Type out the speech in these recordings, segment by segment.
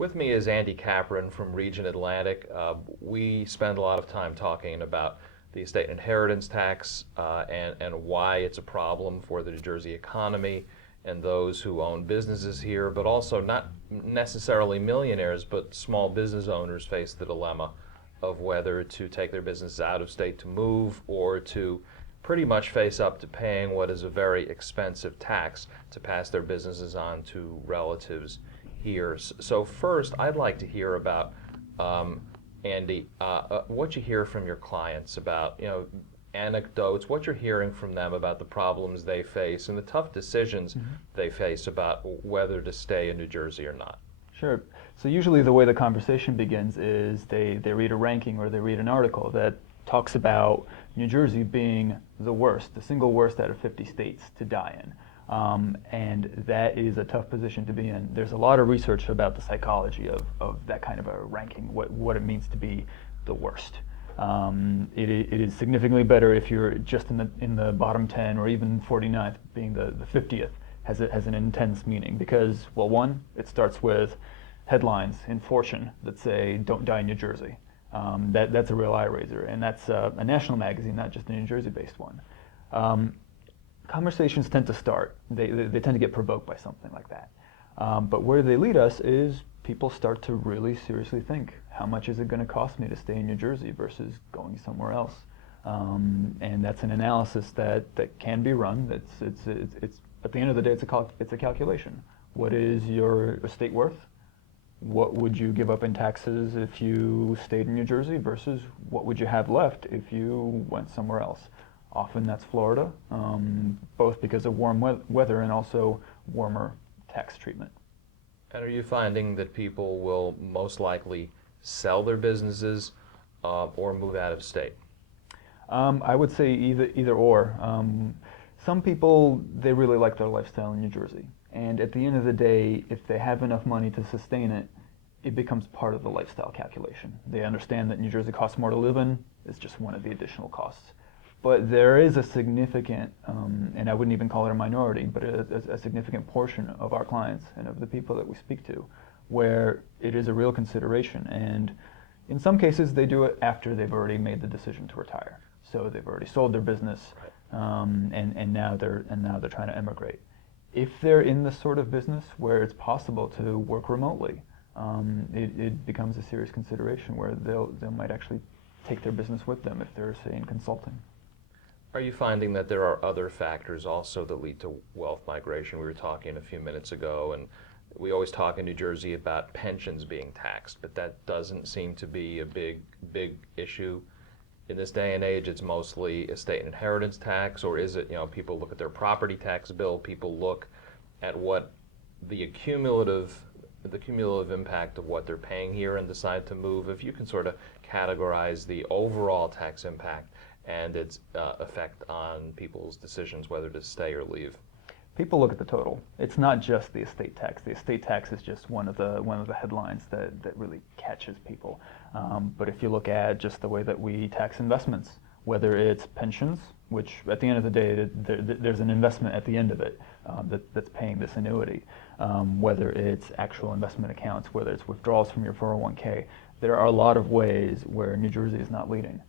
With me is Andy Capron from Region Atlantic. We spend a lot of time talking about the estate inheritance tax and why it's a problem for the New Jersey economy and those who own businesses here, but also not necessarily millionaires, but small business owners face the dilemma of whether to take their business out of state to move or to pretty much face up to paying what is a very expensive tax to pass their businesses on to relatives here. So first, I'd like to hear about, Andy, what you hear from your clients about, anecdotes, what you're hearing from them about the problems they face and the tough decisions they face about whether to stay in New Jersey or not. Sure. So usually the way the conversation begins is they read a ranking or they read an article that talks about New Jersey being the worst, the single worst out of 50 states to die in. And that is a tough position to be in. There's a lot of research about the psychology of that kind of a ranking, what it means to be the worst. It is significantly better if you're just in the bottom 10 or even 49th, being the 50th has an intense meaning because, well, one, it starts with headlines in Fortune that say "Don't die in New Jersey." That's a real eye raiser, and that's a national magazine, not just a New Jersey-based one. Conversations tend to start. They tend to get provoked by something like that. But where they lead us is people start to really seriously think, how much is it going to cost me to stay in New Jersey versus going somewhere else? And that's an analysis that can be run. It's at the end of the day, it's a calculation. What is your estate worth? What would you give up in taxes if you stayed in New Jersey versus what would you have left if you went somewhere else? Often that's Florida, both because of warm weather and also warmer tax treatment. And are you finding that people will most likely sell their businesses or move out of state? I would say either or. Some people, they really like their lifestyle in New Jersey. And at the end of the day, if they have enough money to sustain it, it becomes part of the lifestyle calculation. They understand that New Jersey costs more to live in. It's just one of the additional costs. But there is a significant, and I wouldn't even call it a minority, but a significant portion of our clients and of the people that we speak to where it is a real consideration. And in some cases, they do it after they've already made the decision to retire. So they've already sold their business, and now they're trying to emigrate. If they're in the sort of business where it's possible to work remotely, it becomes a serious consideration where they might actually take their business with them if they're, say, in consulting. Are you finding that there are other factors also that lead to wealth migration? We were talking a few minutes ago, and we always talk in New Jersey about pensions being taxed, but that doesn't seem to be a big issue. In this day and age, it's mostly estate and inheritance tax, or is it, people look at their property tax bill, people look at what the cumulative impact of what they're paying here and decide to move. If you can sort of categorize the overall tax impact and its effect on people's decisions whether to stay or leave. People look at the total. It's not just the estate tax. The estate tax is just one of the headlines that really catches people. But if you look at just the way that we tax investments, whether it's pensions, which at the end of the day there's an investment at the end of it that's paying this annuity, whether it's actual investment accounts, whether it's withdrawals from your 401k, there are a lot of ways where New Jersey is not leading.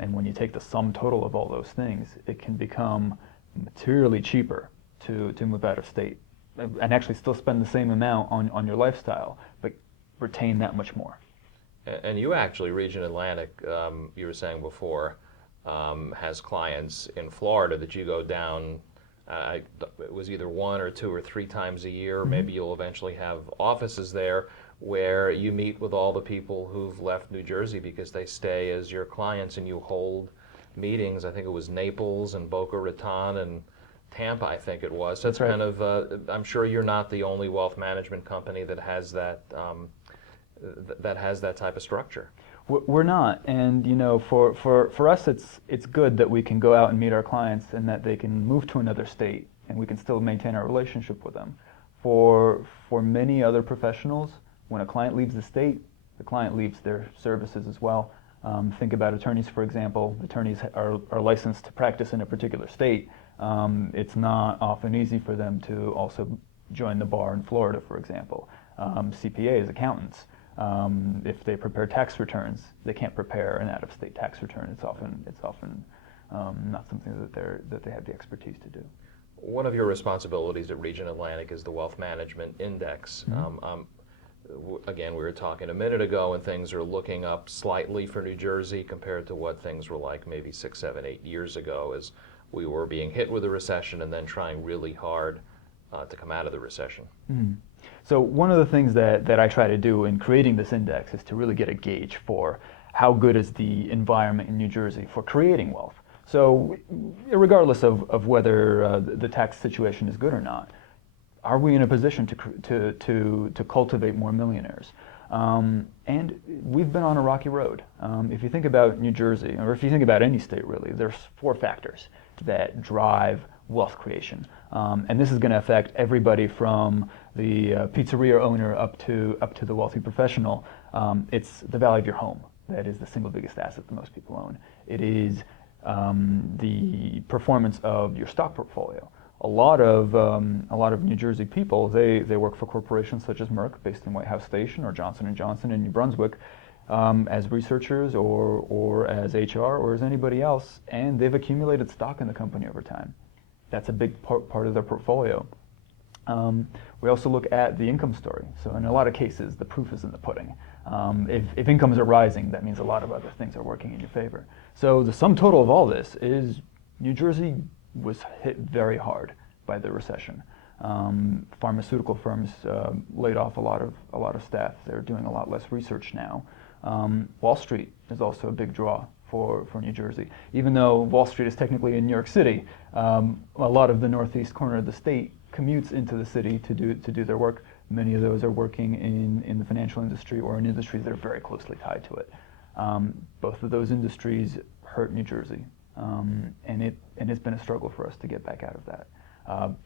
And when you take the sum total of all those things, it can become materially cheaper to move out of state and actually still spend the same amount on your lifestyle, but retain that much more. And you actually, Region Atlantic, you were saying before, has clients in Florida that you go down, it was either 1 or 2 or 3 times a year. Mm-hmm. Maybe you'll eventually have offices there where you meet with all the people who've left New Jersey because they stay as your clients, and you hold meetings. I think it was Naples and Boca Raton and Tampa, I think it was. So that's right. Kind of, I'm sure you're not the only wealth management company that has that type of structure. We're not, and for us, it's good that we can go out and meet our clients, and that they can move to another state, and we can still maintain our relationship with them. For many other professionals, when a client leaves the state, the client leaves their services as well. Think about attorneys, for example. Attorneys are licensed to practice in a particular state. It's not often easy for them to also join the bar in Florida, for example. CPAs, accountants. If they prepare tax returns, they can't prepare an out-of-state tax return. It's often not something that they have the expertise to do. One of your responsibilities at Region Atlantic is the Wealth Management Index. Again, we were talking a minute ago, and things are looking up slightly for New Jersey compared to what things were like maybe 6, 7, 8 years ago, as we were being hit with a recession and then trying really hard to come out of the recession. So one of the things that I try to do in creating this index is to really get a gauge for how good is the environment in New Jersey for creating wealth. So regardless of whether the tax situation is good or not, are we in a position to cultivate more millionaires? And we've been on a rocky road. If you think about New Jersey, or if you think about any state really, there's 4 factors that drive wealth creation. And this is going to affect everybody from the pizzeria owner up to the wealthy professional. It's the value of your home. That is the single biggest asset that most people own. It is the performance of your stock portfolio. A lot of New Jersey people, they work for corporations such as Merck, based in White House Station, or Johnson & Johnson in New Brunswick, as researchers or as HR or as anybody else, and they've accumulated stock in the company over time. That's a big part of their portfolio. We also look at the income story. So in a lot of cases, the proof is in the pudding. If incomes are rising, that means a lot of other things are working in your favor. So the sum total of all this is New Jersey was hit very hard by the recession. Pharmaceutical firms laid off a lot of staff. They're doing a lot less research now. Wall Street is also a big draw for New Jersey. Even though Wall Street is technically in New York City, a lot of the northeast corner of the state commutes into the city to do their work. Many of those are working in the financial industry or in industries that are very closely tied to it. Both of those industries hurt New Jersey, and it's been a struggle for us to get back out of that.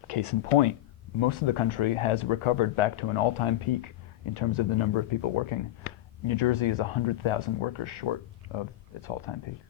Case in point, most of the country has recovered back to an all-time peak in terms of the number of people working. New Jersey is 100,000 workers short of its all-time peak.